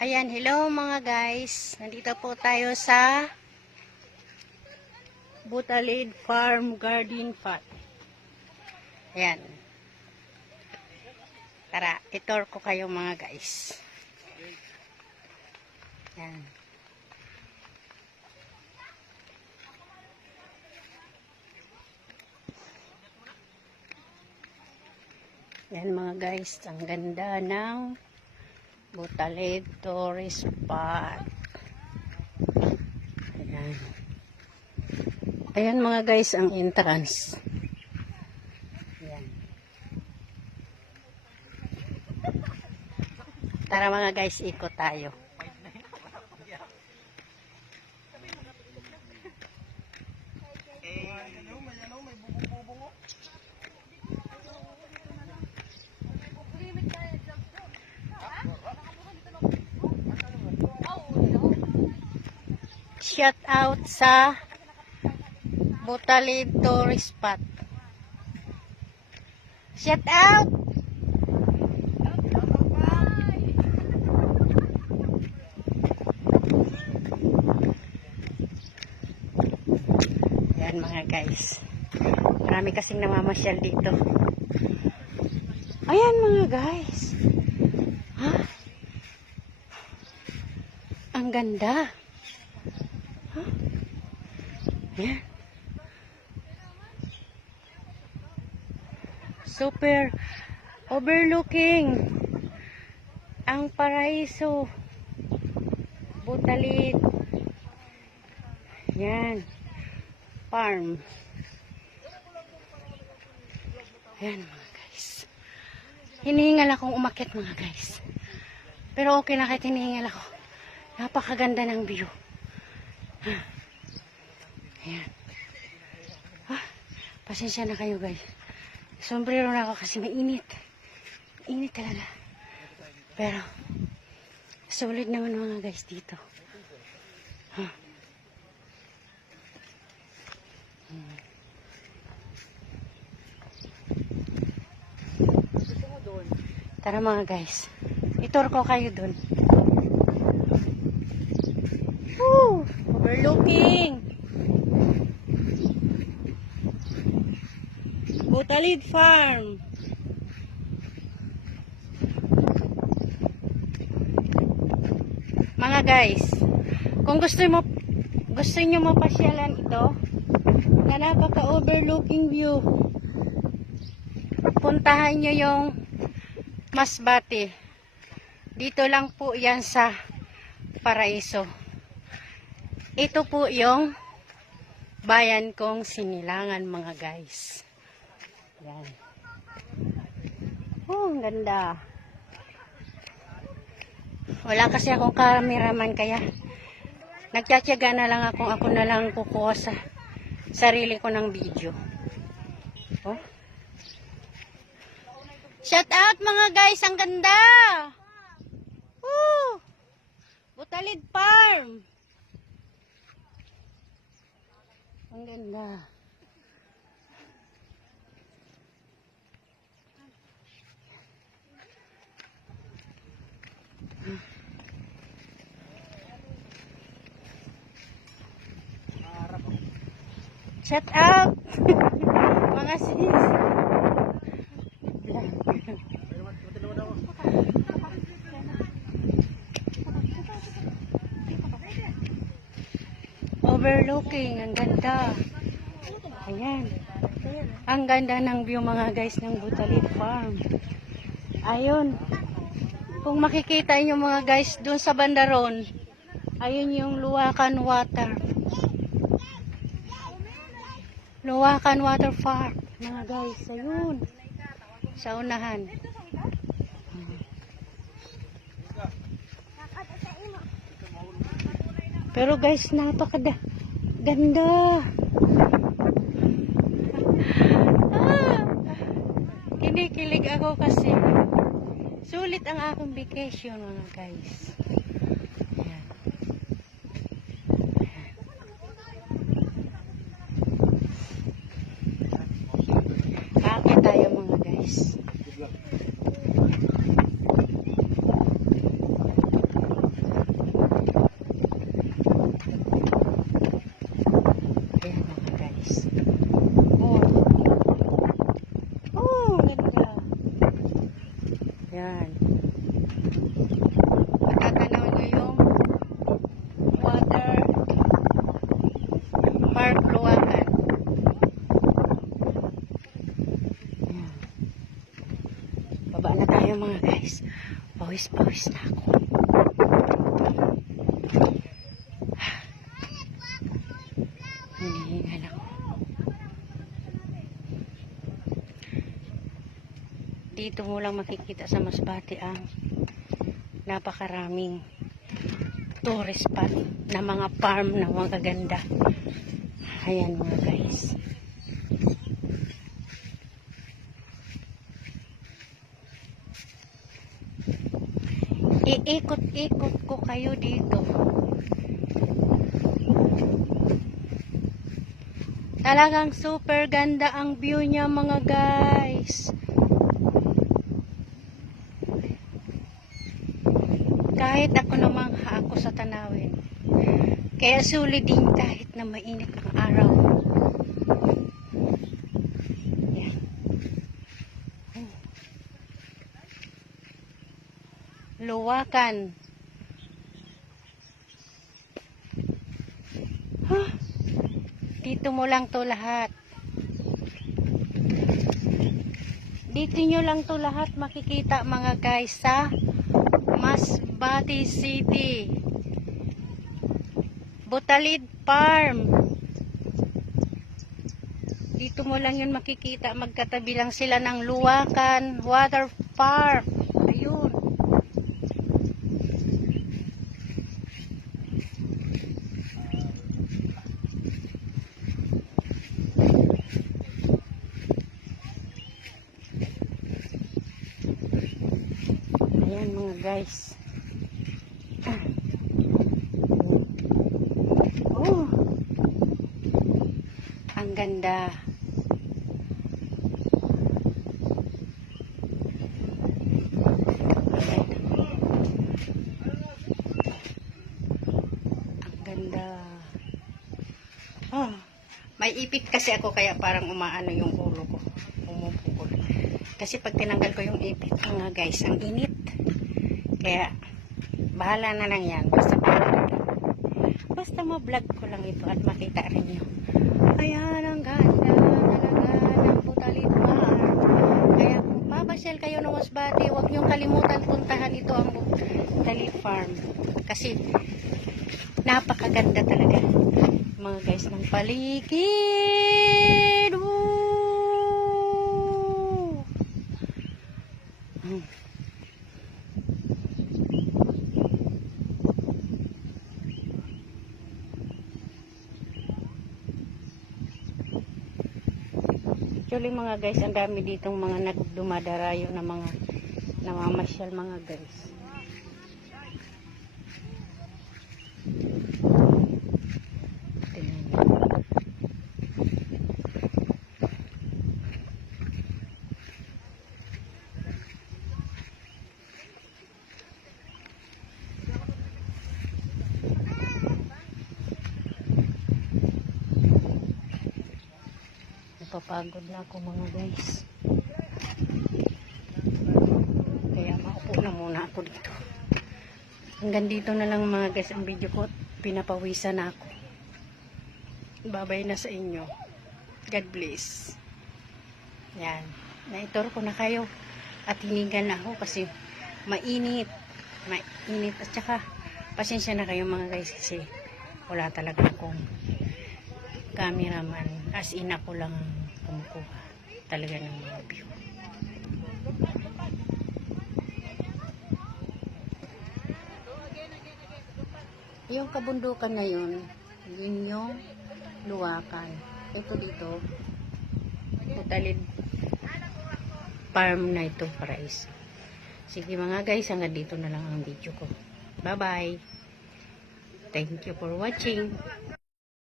Ayan, hello mga guys. Nandito po tayo sa Butalid Farm Garden Fat. Ayan. Tara, itur ko kayo mga guys. Ayan. Ayan mga guys, ang ganda ng Butalid Tourist Spot. Ayan. Ayan mga guys, ang entrance. Ayan. Tara mga guys, ikot tayo. Shout out sa Butalid Tourist Spot. Shout out! Ayan mga guys. Marami kasing namamasyal dito. Ayan mga guys. Ha? Ang ganda. Ha? Ayan. Super overlooking ang paraiso Butalid. Yan farm. Yan mga guys, hinihingal akong umakyat mga guys, pero okay na kahit hinihingal ako. Napakaganda ng view. Ayan. Pasensya na kayo guys, sombrero na ako kasi mainit. Init talaga. Pero, solid naman mga guys dito. Tara mga guys, itur ko kayo dun. Woo! Overlooking Butalid Farm. Mga guys, kung gusto niyo mapasyalan ito na napaka-overlooking view, puntahan niyo yung Masbate. Dito lang po yan sa Paraiso. Ito po yung bayan kong Sinilangan mga guys. Yan. Oh, ang ganda. Wala kasi akong cameraman kaya nagtsatsaga na lang ako na lang kukuha sa sarili ko ng video. Oh. Shout out mga guys, ang ganda. Woo! Butalid Farm. Ang ganda. Shout out mga sis. Overlooking, ang ganda. Ayan. Ang ganda ng view mga guys ng Butalid Farm. Ayun. Kung makikita nyo mga guys dun sa bandaron, ayun yung Luwakan Water. Luwakan Water Park. Mga guys, ayun. Sa unahan. Pero guys, napakaganda. Kinikilig ako kasi sulit ang aking vacation mga guys. Ayan. Kakit tayo mga guys. ako. Hinihingal ako. Dito mo lang makikita sa Masbate ang napakaraming tourist spot na mga farm na mga ganda. Ayan mga guys. Iikot-ikot ko kayo dito. Talagang super ganda ang view niya mga guys. Kahit ako namang ako sa tanawin. Kaya sulit din kahit na mainit ang araw. Yan. Luwakan. Huh? Dito mo lang to lahat. Dito nyo lang to lahat makikita mga guys sa Masbate City. Butalid Farm. Dito mo lang yun makikita. Magkatabi lang sila ng Luwakan Water Park. Ayun. Ayan mga guys. Oh. Ang ganda. Ang ganda. Oh. May ipit kasi ako kaya parang umaano yung ulo ko. Umupukol. Kasi pag tinanggal ko yung ipit, mga guys, ang init. Kaya, bahala na lang yan. Basta ma-vlog ko lang ito at makita rin nyo. Ayan, ang ganda talaga ng Butalid Farm. Kaya kung papasyal kayo ng Masbate, huwag nyong kalimutan puntahan ito ang Butalid Farm. Kasi, napakaganda talaga. Mga guys, ng paligid. Actually mga guys, ang dami ditong mga nagdumadarayo na mga namamasyal mga guys. Tingnan nyo. Napapagod na ako mga guys. Kaya maupo na muna ako dito. Hanggang dito na lang mga guys ang video ko. Pinapawisan na ako. Babay na sa inyo. God bless. Yan. Naitor ko na kayo. At hinigan na ako kasi mainit. Mainit. At saka pasensya na kayo mga guys kasi wala talaga akong cameraman. As in ako lang kumukuha talaga ng mga view. Yung kabundukan na yun yung Luwakan. Ito dito Butalid Farm na ito, Paraiso. Sige mga guys, hanggang dito na lang ang video ko. Bye bye. Thank you for watching.